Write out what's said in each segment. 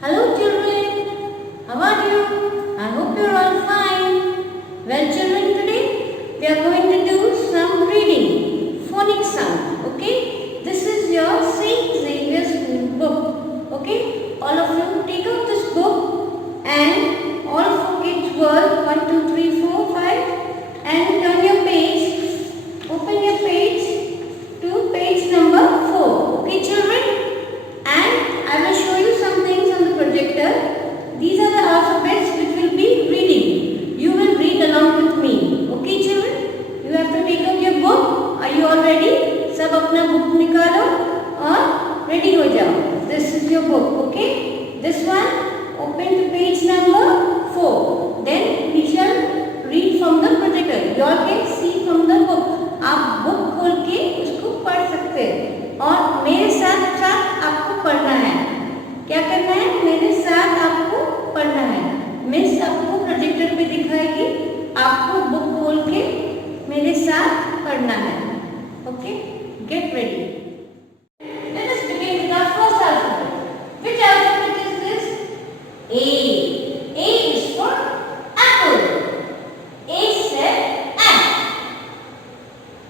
Hello children, how are you? I hope you are all fine. Well children, today we are going to do some reading, phonic sound, okay? This is your St. Xaviers school book, okay? All of you take out this book and all four kids word 1, 2, 3, 4, 5 and turn your page, open your page to page number 4, okay children? And I will show you some things on the projector. These are the alphabets which will be reading. You will read along with me. Okay children? You have to take out your book. Are you all ready? सब अपना book निकालो और ready हो जाओ. This is your book. Okay? This one open to page number 4. Then we shall read from the projector. You all can see from the book. आप book खोल के उसको पढ़ सकते हैं और मेरे साथ साथ आपको पढ़ना है. क्या करना है? मेरे साथ आपको पढ़ना है. मिस आपको प्रोजेक्टर पे दिखाएगी, आपको बुक खोल के मेरे साथ पढ़ना है. Okay, get ready. Let us begin with our first alphabet. Which alphabet is this? A. A is for apple. A said ant.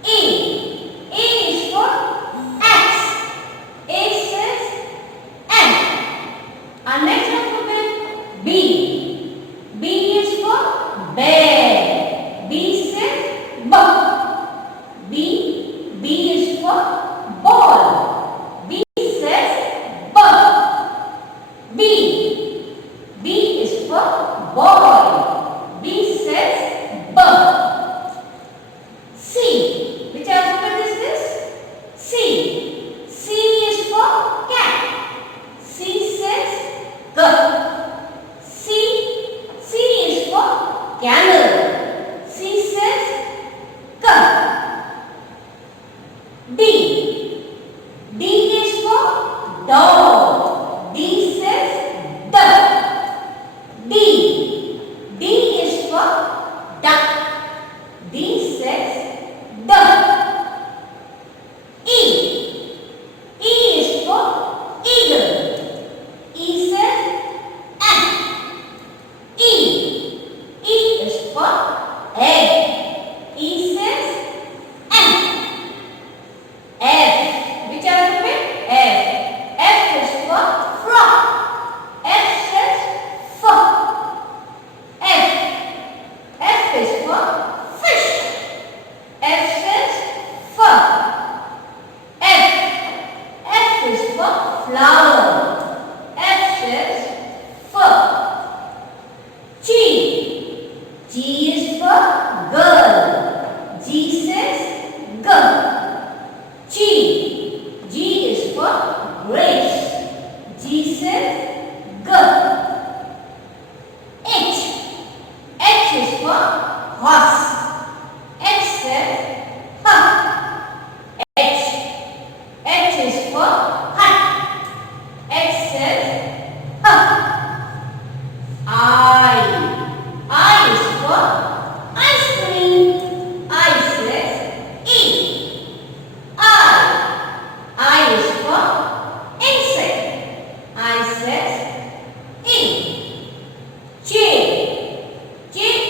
A. A is for axe. A says ant. Our next alphabet B. B is for bear. B says buck. B is for ball. B says bug. B is for boy. B says bug. C. Which alphabet is this? C. C is for cat. C says cup. C is for camel. C says cup. D is for dog. D says duck. D is for duck. D says duck. E is for eagle. E says ant. E is for egg. E says ant. F. Which alphabet? F. F is for frog. F says fuck. F is for fish. F says fuck. F is for flower. F says fuck. G is for girl. G says girl. G is for grapes. G says girl. H is for horse. H says hut. H is for hut. H says hut. I is for ice cream. I says eat. I is for insect. I says eat. J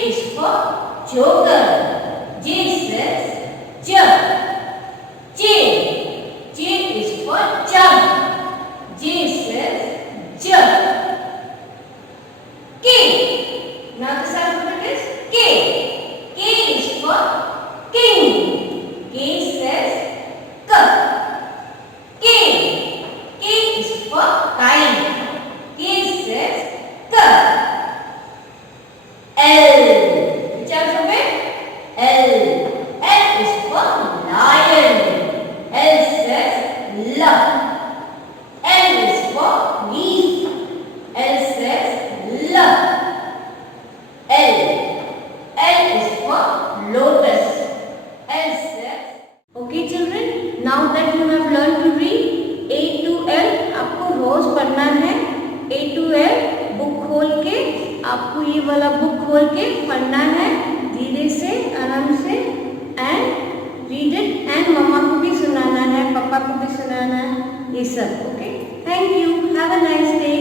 is for joker. J says jug. J is for jug. J says jug. K. Now this alphabet is K. K is for king. K says cup. K is for kite. K says cup. L. Which alphabet? L. L is for lion. L says love. L is for leaf. L says love. L is for lotus. L says. Okay children, now that you have learned to read A to L, आपको रोज पढ़ना है. A to L book खोल के आपको ये वाला book खोल के पढ़ना है, धीरे से आराम से, एंड रीड इट एंड मम्मा को भी सुनाना है, पापा को भी सुनाना है, ये सब. Okay, thank you, have a nice day.